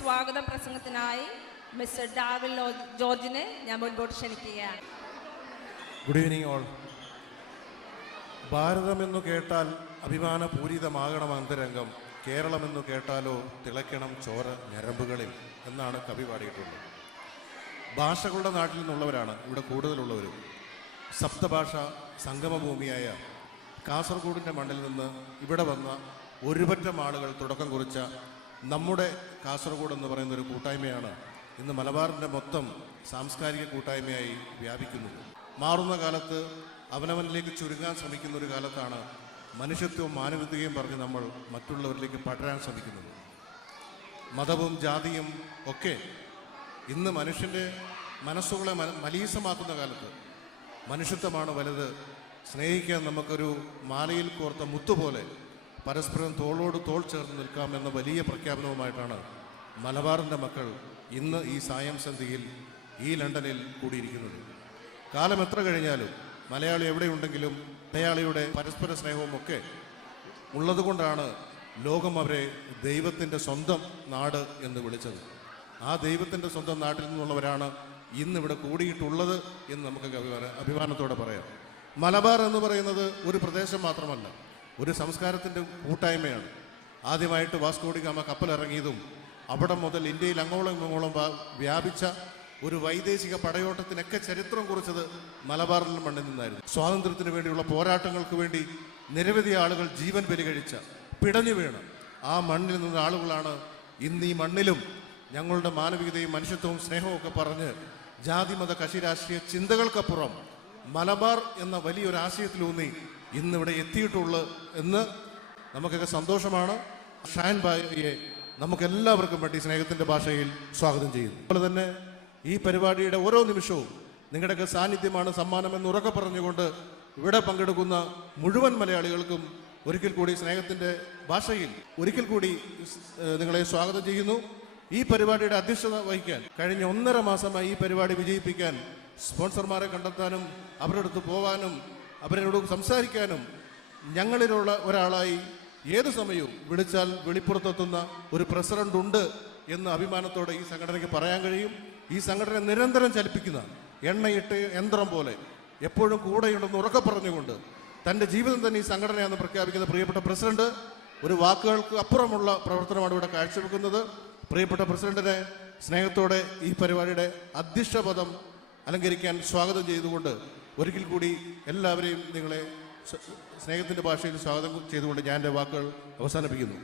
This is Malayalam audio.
സ്വാഗത പ്രസംഗത്തിനായി മിസ്റ്റർ ഡാവിൽ ജോർജിനെ ഞാൻ മുൻപോട്ട് ക്ഷണിക്കുകയാണ്. ഗുഡ് ഈവനിങ് ഓൾ ഭാരതമെന്നു കേട്ടാൽ അഭിമാനപൂരിതമാകണം അന്തരംഗം. കേരളമെന്നു കേട്ടാലോ തിളയ്ക്കണം ചോര ഞരമ്പുകളിൽ എന്നാണ് കവി പാടിയിട്ടുള്ളത്. ഭാഷകളുടെ നാട്ടിൽ നിന്നുള്ളവരാണ് ഇവിടെ കൂടുതലുള്ളവരും. സപ്തഭാഷ സംഗമഭൂമിയായ കാസർഗോഡിന്റെ മണ്ണിൽ നിന്ന് ഇവിടെ വന്ന ഒരുപറ്റം ആളുകൾ തുടക്കം കുറിച്ച നമ്മുടെ കാസർഗോഡ് എന്ന് പറയുന്ന ഒരു കൂട്ടായ്മയാണ് ഇന്ന് മലബാറിന്റെ മൊത്തം സാംസ്കാരിക കൂട്ടായ്മയായി വ്യാപിക്കുന്നത്. മാറുന്ന കാലത്ത് അവനവനിലേക്ക് ചുരുങ്ങാൻ ശ്രമിക്കുന്ന ഒരു കാലത്താണ് മനുഷ്യത്വവും മാനവികതയും പറഞ്ഞ് നമ്മൾ മറ്റുള്ളവരിലേക്ക് പടരാൻ ശ്രമിക്കുന്നത്. മതവും ജാതിയും ഒക്കെ ഇന്ന് മനുഷ്യന്റെ മനസ്സുകളെ മലീസമാക്കുന്ന കാലത്ത് മനുഷ്യത്വമാണ് വലുത്. സ്നേഹിക്കാൻ നമുക്കൊരു മാലയിൽ കോർത്ത മുത്തുപോലെ പരസ്പരം തോളോട് തോൾ ചേർന്ന് നിൽക്കാമെന്ന വലിയ പ്രഖ്യാപനവുമായിട്ടാണ് മലബാറിന്റെ മക്കൾ ഇന്ന് ഈ സായം സന്ധിയിൽ ഈ ലണ്ടനിൽ കൂടിയിരിക്കുന്നത്. കാലം എത്ര കഴിഞ്ഞാലും മലയാളി എവിടെയുണ്ടെങ്കിലും മലയാളിയുടെ പരസ്പര സ്നേഹവും ഒക്കെ ഉള്ളതുകൊണ്ടാണ് ലോകം അവരെ ദൈവത്തിന്റെ സ്വന്തം നാട് എന്ന് വിളിച്ചത്. ആ ദൈവത്തിന്റെ സ്വന്തം നാട്ടിൽ നിന്നുള്ളവരാണ് ഇന്നിവിടെ കൂടിയിട്ടുള്ളത് എന്ന് നമുക്ക് അഭിമാന അഭിമാനത്തോടെ പറയാം. മലബാർ എന്ന് പറയുന്നത് ഒരു പ്രദേശം മാത്രമല്ല. ഒരു സംസ്കാരത്തിന്റെ കൂട്ടായ്മയാണ്. ആദ്യമായിട്ട് വാസ്കോഡി ഗാമ കപ്പലിറങ്ങിയതും അവിടെ മുതൽ ഇന്ത്യയിൽ അങ്ങോളം ഇങ്ങോളം വ്യാപിച്ച ഒരു വൈദേശിക പടയോട്ടത്തിനൊക്കെ ചരിത്രം കുറിച്ചത് മലബാറിൽ മണ്ണിൽ നിന്നായിരുന്നു. സ്വാതന്ത്ര്യത്തിന് വേണ്ടിയുള്ള പോരാട്ടങ്ങൾക്ക് വേണ്ടി നിരവധി ആളുകൾ ജീവൻ ബലികഴിച്ച പിടഞ്ഞു വീണ് ആ മണ്ണിൽ നിന്ന ആളുകളാണ് ഇന്ന് ഈ മണ്ണിലും ഞങ്ങളുടെ മാനവികതയും മനുഷ്യത്വവും സ്നേഹവും ഒക്കെ പറഞ്ഞ് ജാതിമത കശി രാഷ്ട്രീയ ചിന്തകൾക്കപ്പുറം മലബാർ എന്ന വലിയൊരു ആശയത്തിലൂന്നി ഇന്നിവിടെ എത്തിയിട്ടുള്ളു എന്ന് നമുക്കൊക്കെ സന്തോഷമാണ്. ഷാൻ ബായിയെ നമുക്കെല്ലാവർക്കും വേണ്ടി സ്നേഹത്തിന്റെ ഭാഷയിൽ സ്വാഗതം ചെയ്യുന്നു. അതുപോലെ തന്നെ ഈ പരിപാടിയുടെ ഓരോ നിമിഷവും നിങ്ങളുടെയൊക്കെ സാന്നിധ്യമാണ് സമ്മാനം എന്ന് ഉറക്കെ പറഞ്ഞുകൊണ്ട് ഇവിടെ പങ്കെടുക്കുന്ന മുഴുവൻ മലയാളികൾക്കും ഒരിക്കൽ കൂടി സ്നേഹത്തിന്റെ ഭാഷയിൽ ഒരിക്കൽ കൂടി നിങ്ങളെ സ്വാഗതം ചെയ്യുന്നു. ഈ പരിപാടിയുടെ അധ്യക്ഷത വഹിക്കാൻ കഴിഞ്ഞ ഒന്നര മാസമായി ഈ പരിപാടി വിജയിപ്പിക്കാൻ സ്പോൺസർമാരെ കണ്ടെത്താനും അവരുടെ അടുത്ത് പോകാനും അവരോട് സംസാരിക്കാനും ഞങ്ങളിലുള്ള ഒരാളായി ഏത് സമയവും വിളിച്ചാൽ വെളിപ്പുറത്തെത്തുന്ന ഒരു പ്രസിഡന്റ് ഉണ്ട് എന്ന് അഭിമാനത്തോടെ ഈ സംഘടനയ്ക്ക് പറയാൻ കഴിയും. ഈ സംഘടന നിരന്തരം ചലിപ്പിക്കുന്ന എണ്ണയിട്ട് യന്ത്രം പോലെ എപ്പോഴും കൂടെയുണ്ടെന്ന് ഉറക്കെ പറഞ്ഞുകൊണ്ട് തന്റെ ജീവിതം തന്നെ ഈ സംഘടനയാണെന്ന് പ്രഖ്യാപിക്കുന്ന പ്രിയപ്പെട്ട പ്രസിഡന്റ് ഒരു വാക്കുകൾക്ക് അപ്പുറമുള്ള പ്രവർത്തനമാണ് ഇവിടെ കാഴ്ചവെക്കുന്നത്. പ്രിയപ്പെട്ട പ്രസിഡന്റിനെ സ്നേഹത്തോടെ ഈ പരിപാടിയുടെ അധ്യക്ഷ പദം അലങ്കരിക്കാൻ സ്വാഗതം ചെയ്തുകൊണ്ട് ഒരിക്കൽ കൂടി എല്ലാവരെയും നിങ്ങളെ സ്നേഹത്തിന്റെ ഭാഷയിൽ സ്വാഗതം ചെയ്തുകൊണ്ട് ഞാൻ എന്റെ വാക്കുകൾ അവസാനിപ്പിക്കുന്നു.